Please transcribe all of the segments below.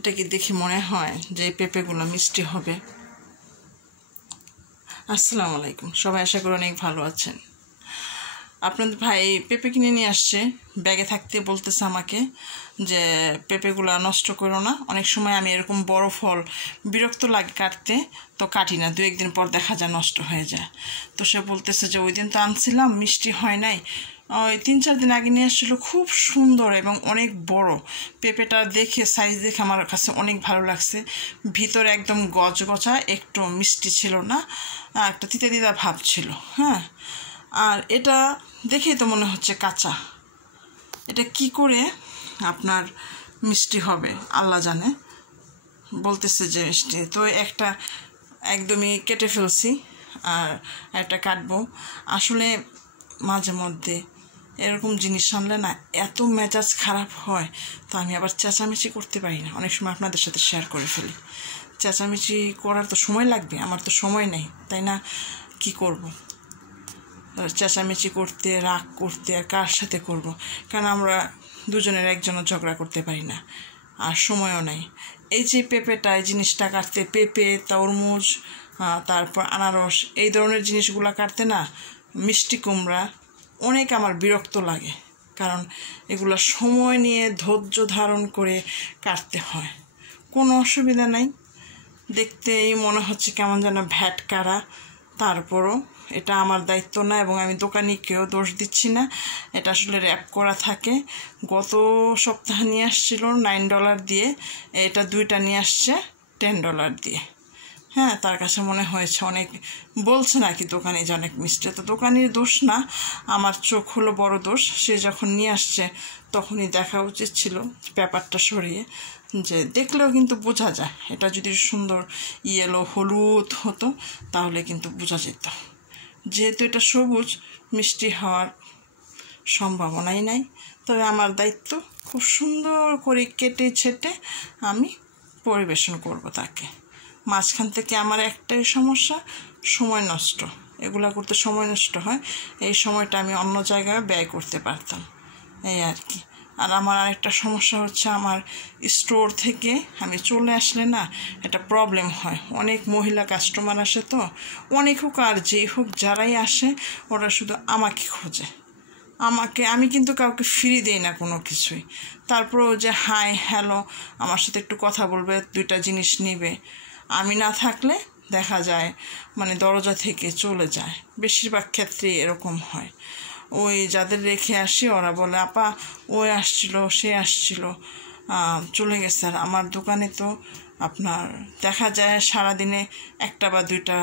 এটা কি দেখে মনে হয় যে এই পেঁপেগুলো মিষ্টি হবে? আসসালামু আলাইকুম, সবাই আশা করি অনেক ভালো আছেন। আপনাদের ভাই পেঁপে কিনে নিয়ে আসছে, ব্যাগে থাকতে বলতেছে আমাকে যে পেঁপেগুলো নষ্ট করো না। অনেক সময় আমি এরকম বড় ফল বিরক্ত লাগে কাটতে, তো কাটি না, 2-1 দিন পর দেখা যায় নষ্ট হয়ে যায়। তো সে বলতেছে যে ওই দিন তো আনছিলাম, মিষ্টি হয় নাই, ওই 3-4 দিন আগে নিয়ে আসছিলো, খুব সুন্দর এবং অনেক বড় পেঁপেটা। দেখে সাইজ দেখে আমার কাছে অনেক ভালো লাগছে। ভিতরে একদম গজগজা, একটু মিষ্টি ছিল না, একটা তিতা তিতা ভাব ছিল। হ্যাঁ, আর এটা দেখেই তো মনে হচ্ছে কাঁচা। এটা কি করে আপনার মিষ্টি হবে আল্লাহ জানে। বলতেছে যে মিষ্টি, তো একটা একদমই কেটে ফেলছি, আর একটা কাটবো। আসলে মাঝে মধ্যে এরকম জিনিস আনলে না এত মেজাজ খারাপ হয়, তো আমি আবার চেঁচামেচি করতে পারি না। অনেক সময় আপনাদের সাথে শেয়ার করে ফেলি। চেঁচামেচি করার তো সময় লাগবে, আমার তো সময় নেই, তাই না? কি করব? চেঁচামেচি করতে, রাগ করতে, আর কার সাথে করব? কারণ আমরা দুজনের একজনও ঝগড়া করতে পারি না, আর সময়ও নাই। এই যে পেঁপেটা, এই জিনিসটা কাটতে, পেঁপে, তরমুজ, তারপর আনারস, এই ধরনের জিনিসগুলো কাটতে না, মিষ্টি কুমড়া, অনেক আমার বিরক্ত লাগে। কারণ এগুলো সময় নিয়ে ধৈর্য ধারণ করে কাটতে হয়। কোনো অসুবিধা নাই, দেখতেই মনে হচ্ছে কেমন যেন ভ্যাট কারা। তারপরও এটা আমার দায়িত্ব না, এবং আমি দোকানিকেও দোষ দিচ্ছি না। এটা আসলে র্যাপ করা থাকে। গত সপ্তাহে নিয়ে আসছিল $9 দিয়ে, এটা 2টা নিয়ে আসছে $10 দিয়ে। হ্যাঁ, তার কাছে মনে হয়েছে অনেক, বলছে নাকি দোকানি যে অনেক মিষ্টি। তো দোকানির দোষ না, আমার চোখ হলো বড় দোষ। সে যখন নিয়ে আসছে তখনই দেখা উচিত ছিল ব্যাপারটা সরিয়ে, যে দেখলেও কিন্তু বোঝা যায়। এটা যদি সুন্দর ইয়েলো হলুদ হতো তাহলে কিন্তু বোঝা যেত। যেহেতু এটা সবুজ, মিষ্টি হওয়ার সম্ভাবনাই নাই। তবে আমার দায়িত্ব খুব সুন্দর করে কেটে ছেটে আমি পরিবেশন করব তাকে। মাঝখান থেকে আমার একটাই সমস্যা, সময় নষ্ট। এগুলা করতে সময় নষ্ট হয়, এই সময়টা আমি অন্য জায়গায় ব্যয় করতে পারতাম, এই আর কি। আর আমার আরেকটা সমস্যা হচ্ছে, আমার স্টোর থেকে আমি চলে আসলে না একটা প্রবলেম হয়। অনেক মহিলা কাস্টমার আসে, তো অনেক হোক আর যেই হোক, যারাই আসে ওরা শুধু আমাকে খোঁজে। আমি কিন্তু কাউকে ফ্রি দেই না কোনো কিছুই। তারপরেও যে হাই হ্যালো, আমার সাথে একটু কথা বলবে, 2টা জিনিস নিবে, আমি না থাকলে দেখা যায় মানে দরজা থেকে চলে যায়। বেশিরভাগ ক্ষেত্রেই এরকম হয়। ওই যাদের রেখে আসি ওরা বলে, আপা ওই আসছিল, সে আসছিল, চলে গেছে। আর আমার দোকানে তো আপনার দেখা যায় সারাদিনে 1টা বা 2টা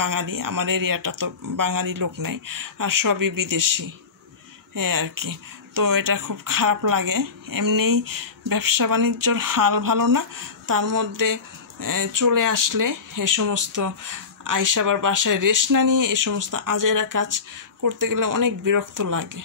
বাঙালি, আমার এরিয়াটা তো বাঙালি লোক নাই, আর সবই বিদেশি, এই আর কি। তো এটা খুব খারাপ লাগে। এমনিই ব্যবসা বাণিজ্যর হাল ভালো না, তার মধ্যে চলে আসলে এই সমস্ত আইসাবার বাসায় রেস্ট না নিয়ে এই সমস্ত আজেরা কাজ করতে গেলে অনেক বিরক্ত লাগে।